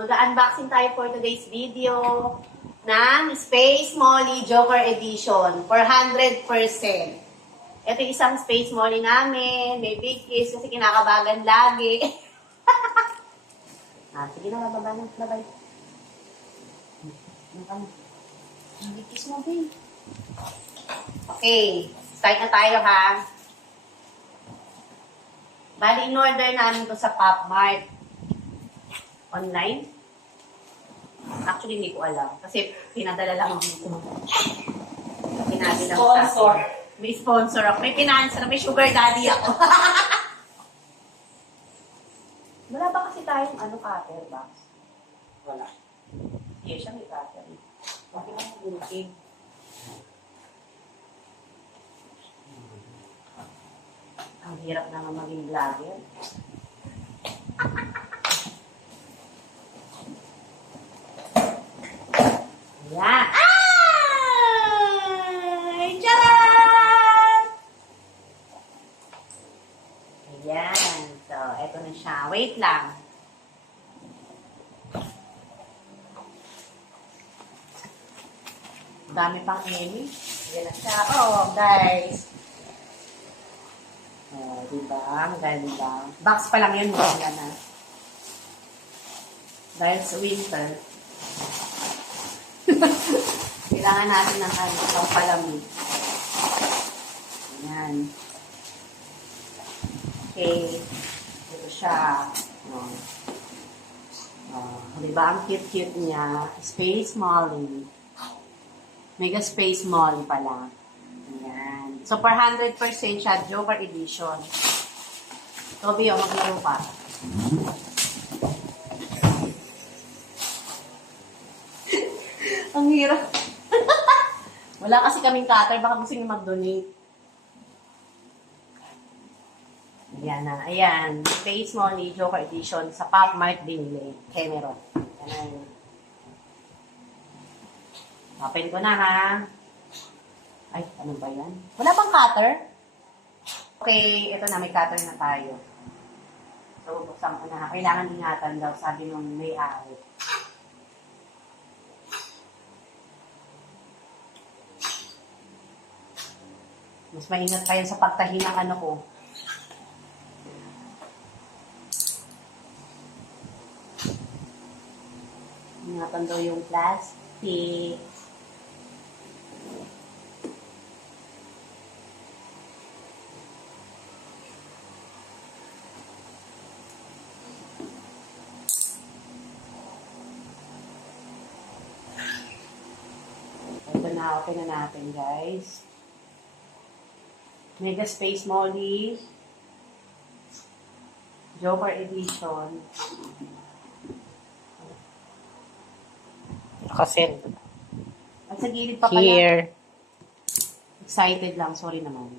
Mag-unboxing tayo for today's video ng Space Molly Joker Edition for 100%. Ito yung isang Space Molly namin. May big kiss kasi kinakabagan lagi. Sige na, bababa na. Babay. Big kiss mo, babe. Okay. Start na tayo, ha? Bali, in-order namin to sa PopMart. Online? Actually, hindi ko alam. Kasi pinadala lang ako dito. Sponsor. May sponsor ako. May pinansa na may sugar daddy ako. Wala ba kasi tayong cutter box? Wala. Yes, siya may cutter. Bakit ang gulking? Ang hirap naman maging vlogger. Ayan. Ay! Tcharan! Ayan. So, eto na siya. Wait lang. Dami pang Emmy. Ayan na siya. Oh, guys. Oh, diba? Ang ganda. Box pa lang yun. Wala na. Dahil sa winter. Kailangan natin ng pampalamig. Ayan. Okay. Ito siya. Diba? Ang cute-cute niya. Space Molly. Mega Space Molly pala. Ayan. So, per 100% siya. Joker Edition. Toby, maglaro pa. Ang hirap. Wala kasi kaming cutter. Baka gusto nyo mag-donate. Ayan na. Ayan. Space Molly Joker Edition sa PopMart binili. Cameron. Ayan. Open ko na, ha? Ay, ano ba yan? Wala bang cutter? Okay. Ito na. May cutter na tayo. So, buksan ko na. Kailangan ingatan daw. Sabi nung may-ari. Mas maingat pa yan sa pagtahi ng ano ko. Ingatan daw yung plastic. Ito na, open na natin, guys. Mega Space Molly Joker Edition. Nakasend. At sa gilid pa pala. Here. Excited lang. Sorry naman.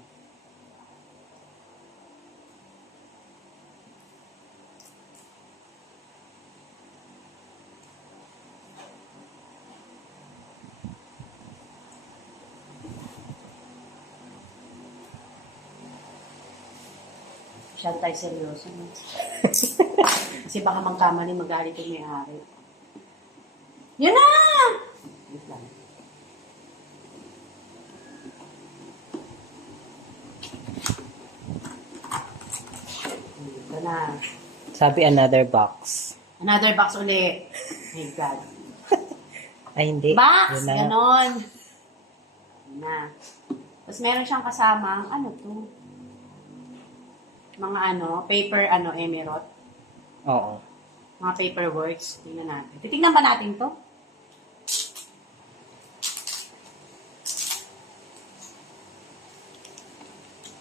Siya tayo seryoso. Kasi baka magkamali magalit yung may-ari. Yun na! Wait lang. Ito na. Sabi another box. Another box uli. My God. Ay, hindi. Box! Yun na. Ganon. Yun na. Tapos meron siyang kasama, ano to? Mga paper, emerald. Oo. Mga paperworks. Tingnan natin. Titignan ba natin to?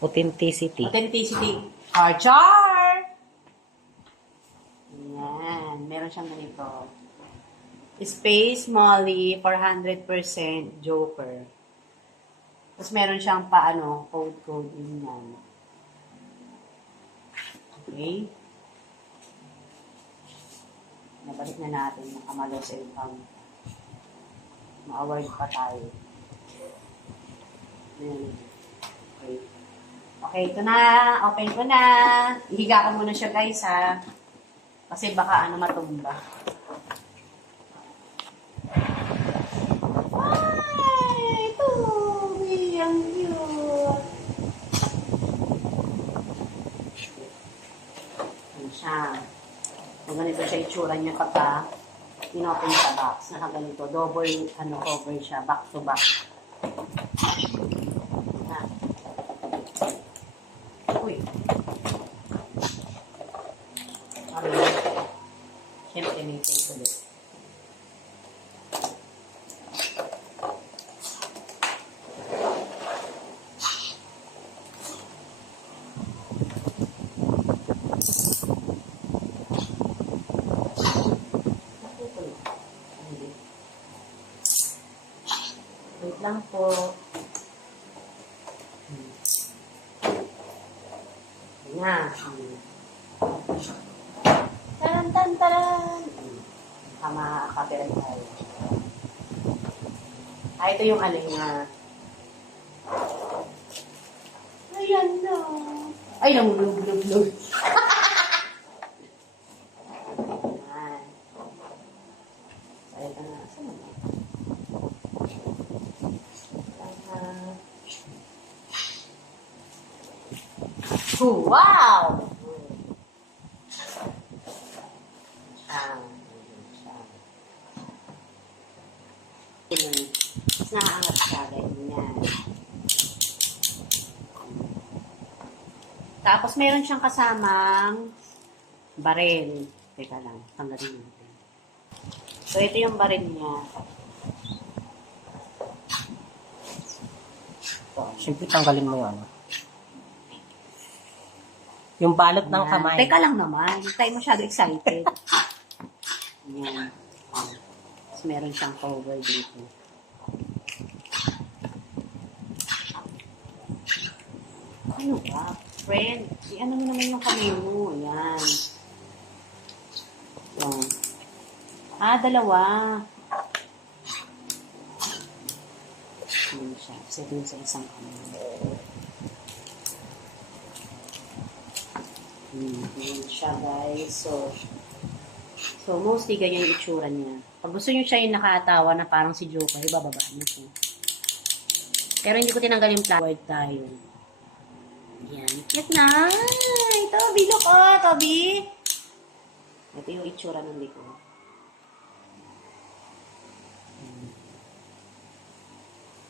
Authenticity. Authenticity. Char! Ayan. Meron siyang ganito. Space Molly 400% Joker. Tapos meron siyang code din yan. Okay. Nabalik na natin. Nakamalos and found. Ma-award pa tayo. Okay. Okay, ito na. Open ko na. Ihiga ko muna siya, guys, ha. Kasi baka matumba. itsura niya kapag inopen sa box. Nakaganito. Double cover siya. Back to back. Yan. Uy. Siyempre, may tape ulit. Wait lang po. Ayan. Taran! Makakapirang tayo. Ito yung ano nga. Ayan na. Ay, namulog. Ayan. So, ito na. Saan na? Wow! Mas nakaangat siya, ganyan. Tapos, meron siyang kasamang baril. Teka lang, tanggalin natin. So, ito yung baril niya. Siyempre, tanggalin mo yung ano. Yung balot ng Yan. kamay. Teka lang naman. Hindi tayo masyado excited. Yan. Tapos meron siyang cover dito. Ano ba? Friend, ano mo naman yung kamay mo? Yan. Yan. Dalawa. Yan siya. Set mo sa isang kamay. Yan siya, guys. So mostly ganyan yung itsura niya. Pag gusto niyo siya yung nakatawa na parang si Joker, ibababa niyo po. Pero hindi ko tinanggal yung forward tayo. Yan. Cute na! Toby, look oh, Toby! Ito yung itsura ng liko.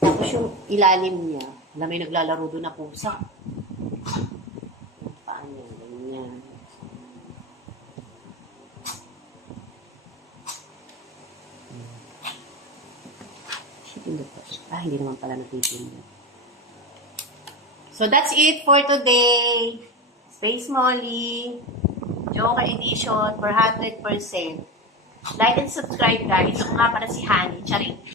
Tapos yung ilalim niya, alam may naglalaro doon na pusa. Paano? Ganyan. Hindi naman pala natitindi. So, that's it for today. Space Molly. Joker Edition for 100%. Like and subscribe, guys. Ako nga pala si Honey. Charing.